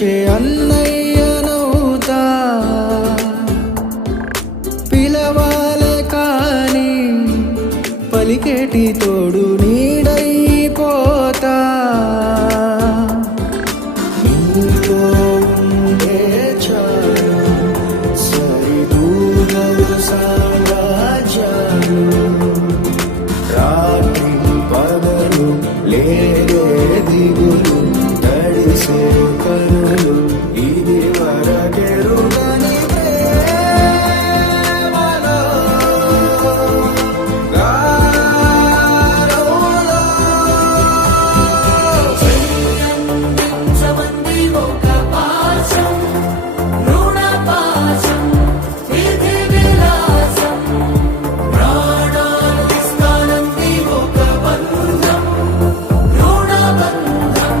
పిలిచే అన్నయ్యనవుతా, పిలవాలే కాని పలికేటి తోడు నీడైపోతా. నీతో ఉండే చాలు సరిదూగలు సామ్రాజ్యాలు, రాత్రి పగలు లేదే దిగులు, తడిసే కనులు ఇది వరకెరుగని ప్రేమలో గారోలో. చెయ్యందించమంది ఒక పాశం, రుణ పాశం, విధి విలాసం, ప్రాణాలు ఇస్తానంది ఒక బంధం, రుణ బంధం.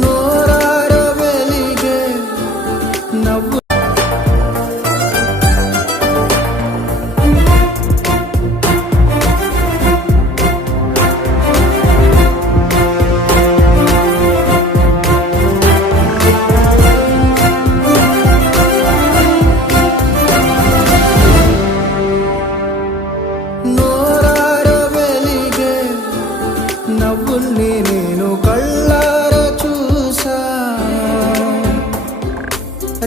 నోరార వెలిగే నవ్వు నోరార వెలిగే నవ్వుల్ని నేను కళ్ళార చూసా,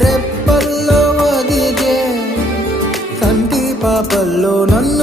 రెప్పల్లో ఒదిగే కంటి పాపల్లో నన్ను